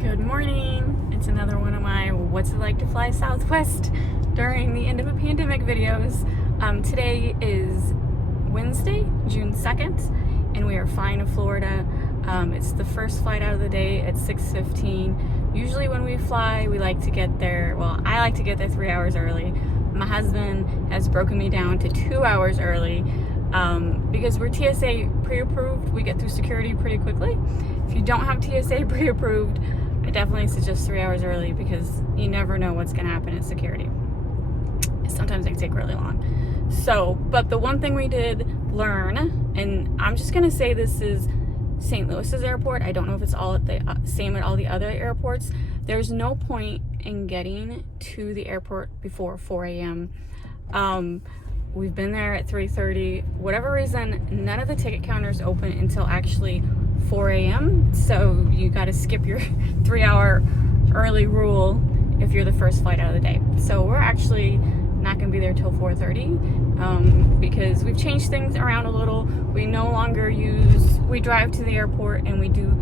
Good morning. It's another one of my what's it like to fly Southwest during the end of a pandemic videos. Today is Wednesday, June 2nd, and we are flying to Florida. It's the first flight out of the day at 6:15. Usually when we fly, we like to get there, well, I like to get there 3 hours early. My husband has broken me down to 2 hours early because we're TSA pre-approved. We get through security pretty quickly. If you don't have TSA pre-approved, I definitely suggest 3 hours early because you never know what's going to happen at security. Sometimes they take really long. But the one thing we did learn, and I'm just going to say this is St. Louis's airport. I don't know if it's all at the same at all the other airports. There's no point in getting to the airport before 4 a.m. We've been there at 3:30. Whatever reason, none of the ticket counters open until actually 4 a.m. So you got to skip your 3 hour early rule if you're the first flight out of the day. So we're actually not going to be there till 4:30 because we've changed things around a little. We no longer we drive to the airport and we do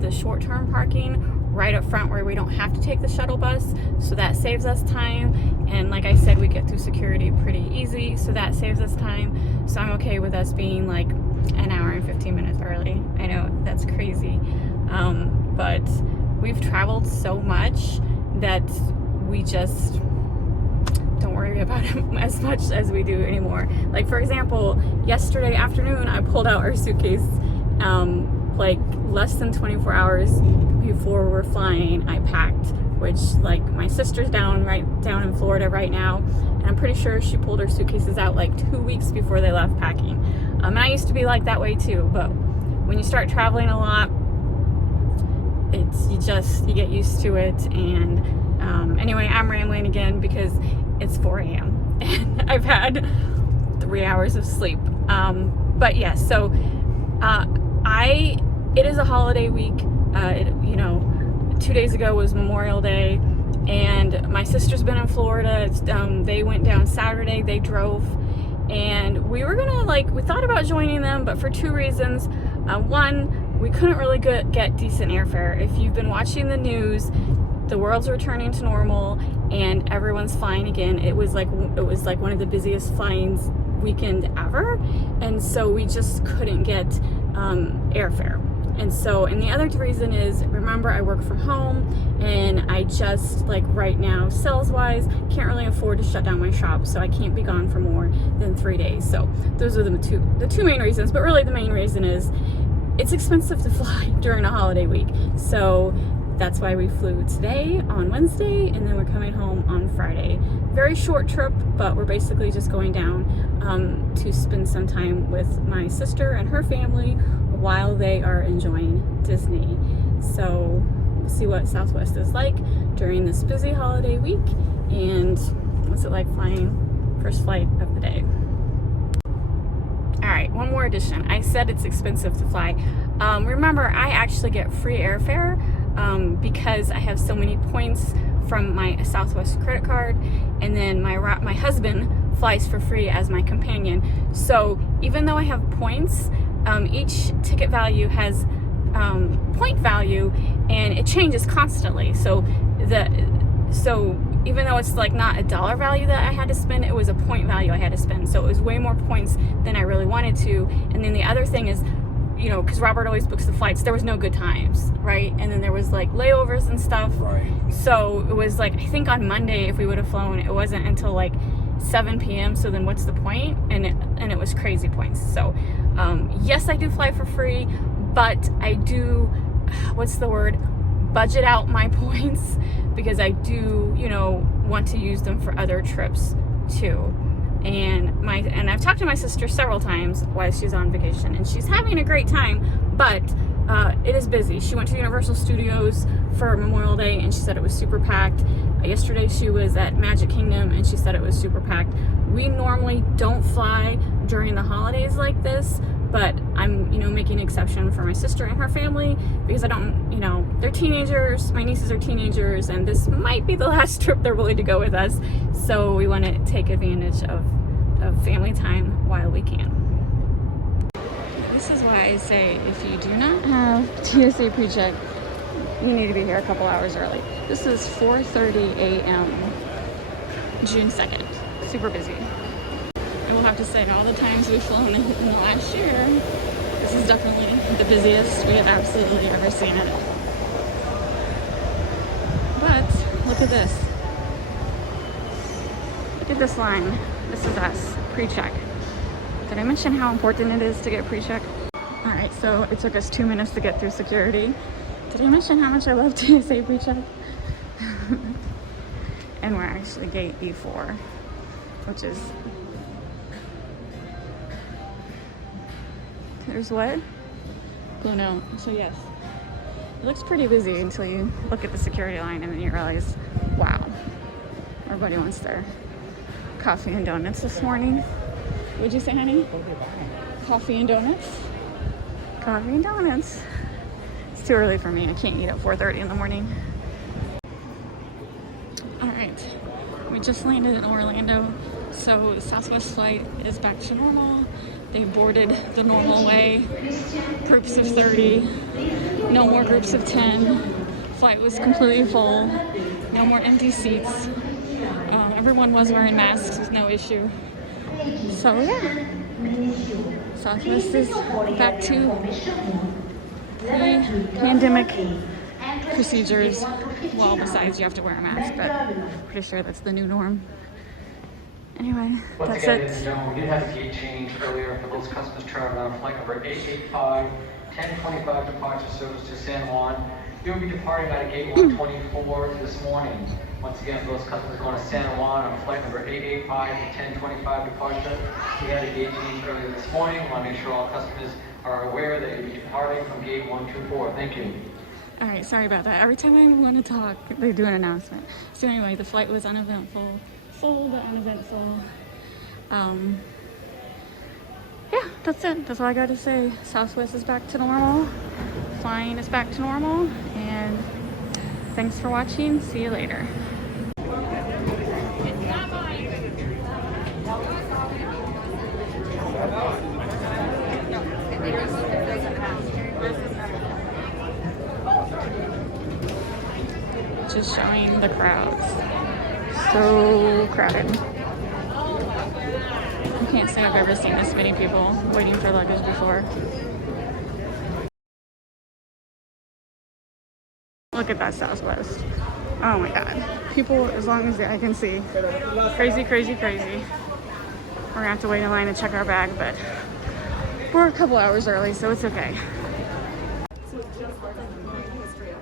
the short-term parking right up front where we don't have to take the shuttle bus, so that saves us time. And like I said, we get through security pretty easy, so that saves us time. So I'm okay with us being like an hour and 15 minutes early. I know that's crazy, but we've traveled so much that we just don't worry about it as much as we do anymore. Like, for example, yesterday afternoon I pulled out our suitcase like less than 24 hours before we're flying. I packed, which, like, my sister's down in Florida right now, and I'm pretty sure she pulled her suitcases out like 2 weeks before they left packing. And I used to be like that way too, but when you start traveling a lot, you get used to it. And anyway, I'm rambling again because it's 4 a.m. and I've had 3 hours of sleep. But yeah, so it is a holiday week. 2 days ago was Memorial Day, and my sister's been in Florida. They went down Saturday. They drove, and we were gonna we thought about joining them, but for two reasons. One, we couldn't really get decent airfare. If you've been watching the news, the world's returning to normal and everyone's flying again. It was like one of the busiest flying weekend ever, and so we just couldn't get airfare. And the other reason is, remember, I work from home, and I just, right now, sales-wise, can't really afford to shut down my shop, so I can't be gone for more than 3 days. So those are the two main reasons, but really the main reason is it's expensive to fly during a holiday week. So that's why we flew today on Wednesday, and then we're coming home on Friday. Very short trip, but we're basically just going down to spend some time with my sister and her family while they are enjoying Disney. So we'll see what Southwest is like during this busy holiday week, and what's it like flying first flight of the day. All right, one more addition. I said it's expensive to fly. Remember, I actually get free airfare because I have so many points from my Southwest credit card, and then my husband flies for free as my companion. So even though I have points, each ticket value has point value, and it changes constantly. So even though it's not a dollar value that I had to spend, it was a point value I had to spend. So it was way more points than I really wanted to. And then the other thing is, because Robert always books the flights, there was no good times, right? And then there was layovers and stuff. Right. So it was I think on Monday, if we would have flown, it wasn't until 7 p.m. So then what's the point? And it was crazy points. So yes, I do fly for free, but I do, budget out my points, because I do, want to use them for other trips too. And I've talked to my sister several times while she's on vacation, and she's having a great time, but it is busy. She went to Universal Studios for Memorial Day, and she said it was super packed. Yesterday she was at Magic Kingdom, and she said it was super packed. We normally don't fly during the holidays like this, but I'm, making an exception for my sister and her family, because I don't, they're teenagers. My nieces are teenagers, and this might be the last trip they're willing to go with us. So we want to take advantage of family time while we can. This is why I say, if you do not have TSA PreCheck, You need to be here a couple hours early. This is 4:30 a.m. June 2nd. Super busy. I will have to say, all the times we've flown in the last year, this is definitely the busiest we have absolutely ever seen it. But look at this. Look at this line. This is us, pre-check. Did I mention how important it is to get pre-check? All right, so it took us 2 minutes to get through security. Did I mention how much I love TSA pre-check? And we're actually gate E4, which is... There's what? Blue note. So yes, it looks pretty busy until you look at the security line and then you realize, wow, everybody wants their coffee and donuts this morning. What'd you say, honey? Coffee and donuts? Coffee and donuts. It's too early for me. I can't eat at 4:30 in the morning. All right, we just landed in Orlando. So the Southwest flight is back to normal. They boarded the normal way, groups of 30, no more groups of 10. Flight was completely full, no more empty seats. Everyone was wearing masks with no issue. So yeah, Southwest is back to pre-pandemic procedures. Well, besides you have to wear a mask, but I'm pretty sure that's the new norm. Anyway, that's it. Ladies and gentlemen, we did have a gate change earlier for those customers traveling on flight number 885, 1025 departure service to San Juan. You'll be departing out of gate 124 this morning. Once again, for those customers going to San Juan on flight number 885 to 1025 departure, we had a gate change earlier this morning. We want to make sure all customers are aware that you'll be departing from gate 124. Thank you. All right, sorry about that. Every time I want to talk, they do an announcement. So anyway, the flight was uneventful. Full but uneventful. Yeah, that's it. That's all I got to say. Southwest is back to normal. Flying is back to normal. And thanks for watching. See you later. Just showing the crowds. So crowded. I can't say I've ever seen this many people waiting for luggage before. Look at that Southwest. Oh my god. People as long as I can see. Crazy, crazy, crazy. We're gonna have to wait in line to check our bag, but we're a couple hours early, so it's okay.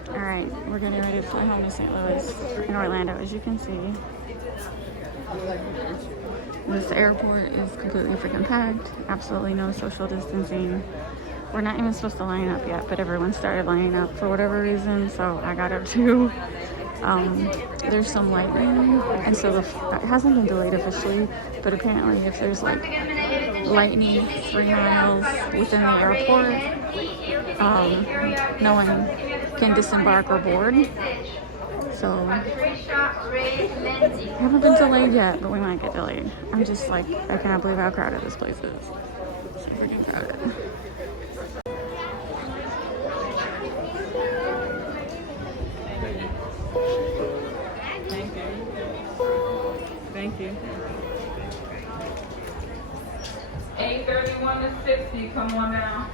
Alright, we're getting ready to fly home to St. Louis in Orlando, as you can see. This airport is completely freaking packed. Absolutely no social distancing. We're not even supposed to line up yet, but everyone started lining up for whatever reason, so I got up too. There's some lightning, and so it hasn't been delayed officially, but apparently if there's like lightning 3 miles within the airport, no one can disembark or board. So we haven't been delayed yet, but we might get delayed. I'm just like, I cannot believe how crowded this place is. So freaking crowded. Thank you. 831 to 60, come on now.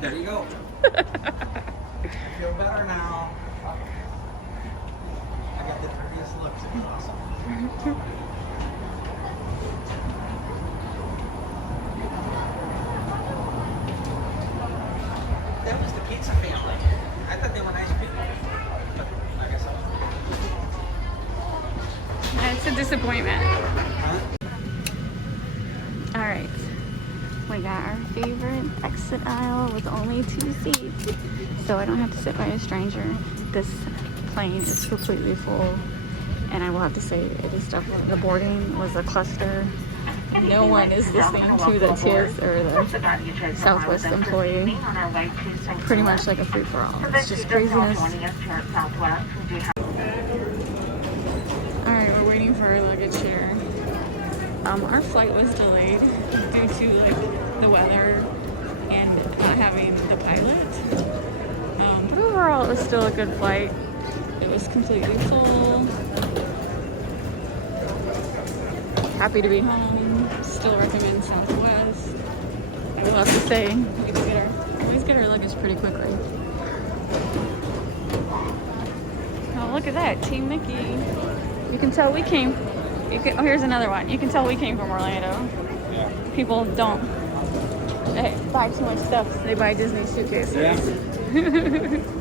There you go. I feel better now. I got the prettiest looks. It was awesome. That was the pizza family. I thought they were nice people. But I guess I was. It's a disappointment. Huh? All right. We got our favorite exit aisle with only 2 seats, so I don't have to sit by a stranger. This plane is completely full, and I will have to say it is definitely, the boarding was a cluster. No one is listening to the TS or the Southwest employee. Pretty much like a free-for-all. It's just craziness. Alright, we're waiting for our luggage here. Our flight was delayed due to like the weather and That was still a good flight. It was completely full. Happy to be home. Still recommend Southwest. I will have to say, we always get our luggage pretty quickly. Oh, look at that, Team Mickey. You can tell we came. Oh, here's another one. You can tell we came from Orlando. Yeah. People don't buy too much stuff. They buy Disney suitcases. Yeah.